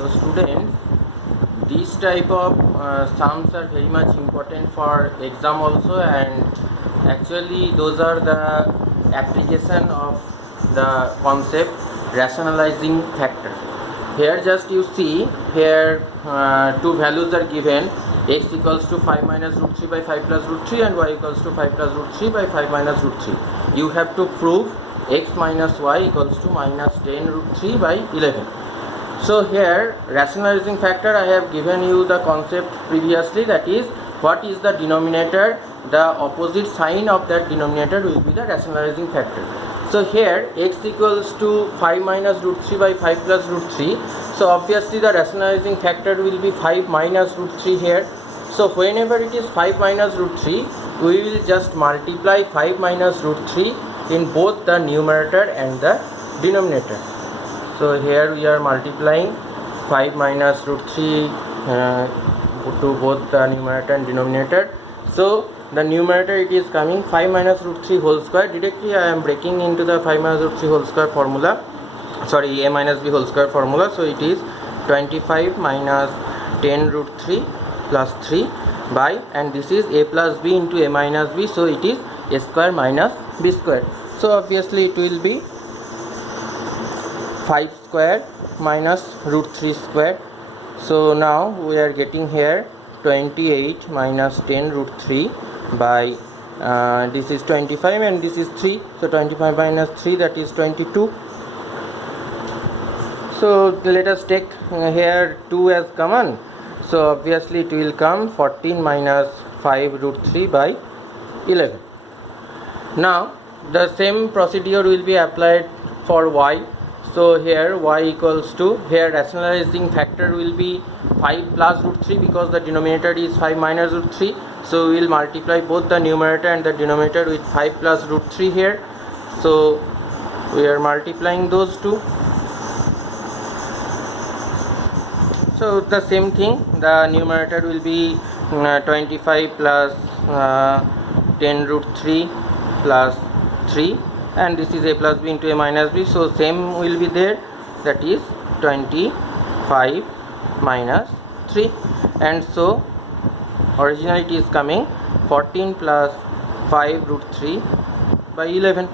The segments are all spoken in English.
So students, these type of sums are very much important for exam also, and actually those are the application of the concept rationalizing factor. Here just you see here two values are given, x equals to 5 minus root 3 by 5 plus root 3 and y equals to 5 plus root 3 by 5 minus root 3. You have to prove x minus y equals to minus 10 root 3 by 11. So here rationalizing factor, I have given you the concept previously, that is what is the denominator, the opposite sign of that denominator will be the rationalizing factor. So here x equals to 5 minus root 3 by 5 plus root 3. So obviously the rationalizing factor will be 5 minus root 3 here. So whenever it is 5 minus root 3, we will just multiply 5 minus root 3 in both the numerator and the denominator. So here we are multiplying 5 minus root 3 to both the numerator and denominator. So the numerator, it is coming 5 minus root 3 whole square. Directly I am breaking into the 5 minus root 3 whole square formula, sorry, a minus b whole square formula. So it is 25 minus 10 root 3 plus 3 by, and this is a plus b into a minus b, so it is a square minus b square. So obviously it will be 5 square minus root 3 square. So now we are getting here 28 minus 10 root 3 by this is 25 and this is 3, so 25 minus 3, that is 22. So let us take here 2 as common. So obviously it will come 14 minus 5 root 3 by 11. Now the same procedure will be applied for y. So here y equals to, here rationalizing factor will be 5 plus root 3 because the denominator is 5 minus root 3. So we will multiply both the numerator and the denominator with 5 plus root 3 here. So we are multiplying those two. So the same thing, the numerator will be 25 plus 10 root 3 plus 3, and this is a plus b into a minus b, so same will be there, that is 25 minus 3, and so originally it is coming 14 plus 5 root 3 by 11.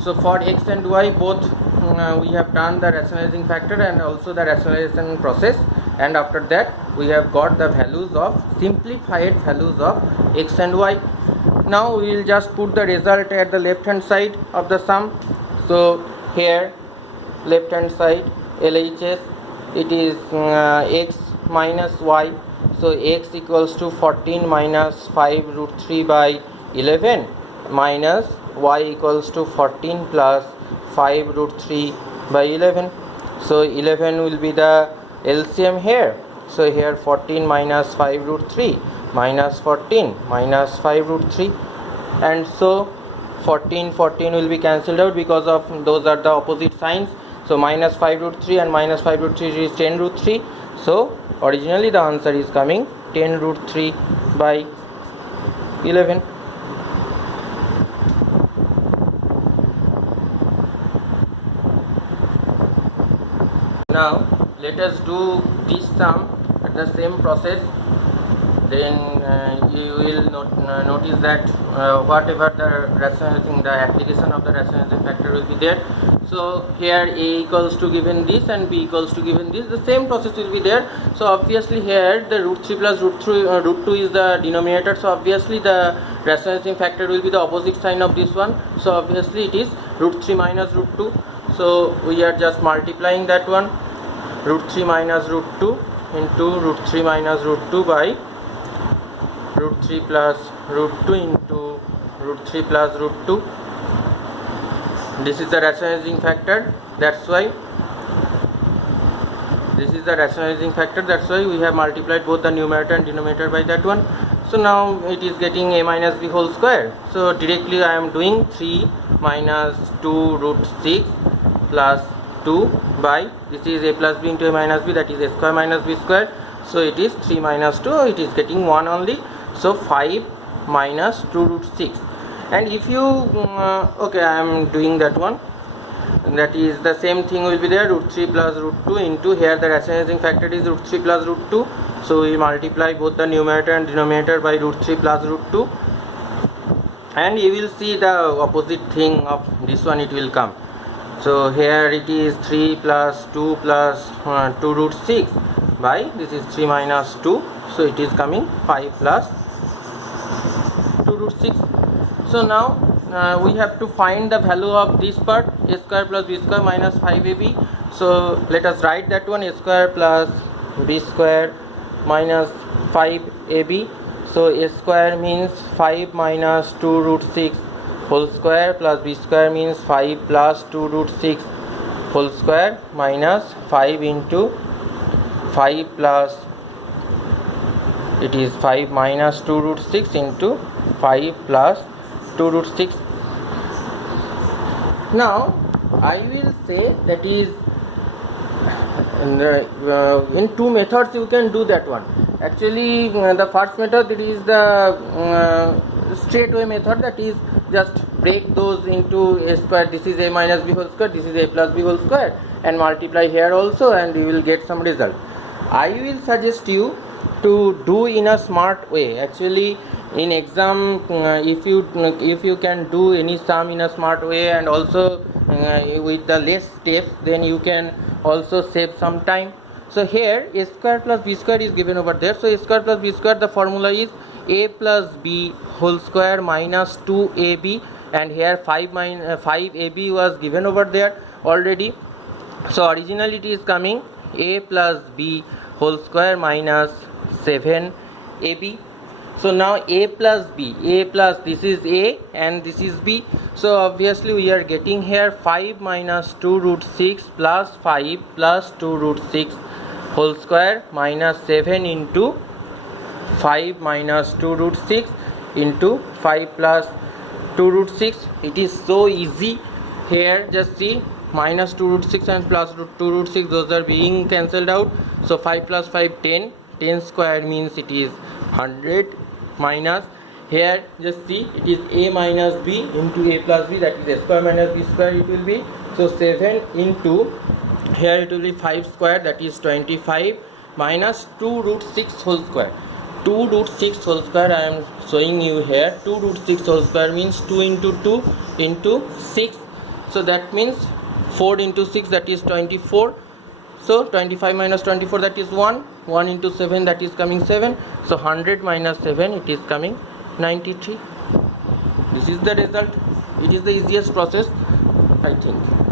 So for x and y both we have done the rationalizing factor and also the rationalization process, and after that we have got the values of simplified values of x and y. Now we will just put the result at the left hand side of the sum. So here left hand side LHS, it is x minus y. So x equals to 14 minus 5 root 3 by 11 minus y equals to 14 plus 5 root 3 by 11. So 11 will be the LCM here. So here 14 minus 5 root 3 minus 14 minus 5 root 3, and so 14 will be cancelled out because of those are the opposite signs. So minus 5 root 3 and minus 5 root 3 is 10 root 3. So originally the answer is coming 10 root 3 by 11. Now let us do this sum at the same process. Then you will notice that whatever the rationalizing, the application of the rationalizing factor will be there. So here a equals to given this and b equals to given this, the same process will be there. So obviously here the root 3 plus root 2 is the denominator, so obviously the rationalizing factor will be the opposite sign of this one. So obviously it is root 3 minus root 2. So we are just multiplying that one, root 3 minus root 2 into root 3 minus root 2 by root 3 plus root 2 into root 3 plus root 2. This is the rationalizing factor, that's why this is the rationalizing factor, that's why we have multiplied both the numerator and denominator by that one. So now it is getting a minus b whole square. So directly I am doing 3 minus 2 root 6 plus 2 by, this is a plus b into a minus b, that is a square minus b square. So it is 3 minus 2, it is getting 1 only. So 5 minus 2 root 6, and if you okay, I am doing that one. that is the same thing will be there, root 3 plus root 2 into, here the rationalizing factor is root 3 plus root 2, so we multiply both the numerator and denominator by root 3 plus root 2, and you will see the opposite thing of this one, it will come. So here it is 3 plus 2 plus 2 root 6 by, this is 3 minus 2, so it is coming 5 plus 2 root 6. So now we have to find the value of this part, a square plus b square minus 5ab. So let us write that one, a square plus b square minus 5ab. So a square means 5 minus 2 root 6 whole square, plus b square means 5 plus 2 root 6 whole square minus 5 into 5 plus, it is 5 minus 2 root 6 into 5 plus 2 root 6. Now I will say that is in two methods you can do that one. Actually the first method, it is the straight way method, that is just break those into a square, this is a minus b whole square, this is a plus b whole square, and multiply here also, and you will get some result. I will suggest you to do in a smart way. Actually in exam if you can do any sum in a smart way and also with the less steps, then you can also save some time. So here a square plus b square is given over there, so a square plus b square, the formula is a plus b whole square minus 2ab, and here 5ab was given over there already. So originally it is coming a plus b whole square minus 7ab. So now a plus b, a plus, this is a and this is b, so obviously we are getting here 5 minus 2 root 6 plus 5 plus 2 root 6 whole square minus 7 into 5 minus 2 root 6 into 5 plus 2 root 6. It is so easy. Here just see, minus 2 root 6 and plus 2 root 6, those are being cancelled out. So 5 plus 5, 10. 10 square means it is 100, minus, here just see, it is a minus b into a plus b, that is a square minus b square it will be. So 7 into, here it will be 5 square, that is 25, minus 2 root 6 whole square. 2 root 6 whole square I am showing you here. 2 root 6 whole square means 2 into 2 into 6. So that means 4 into 6, that is 24. So 25 minus 24, that is 1. 1 into 7, that is coming 7. So 100 minus 7, it is coming 93. This is the result. It is the easiest process, I think.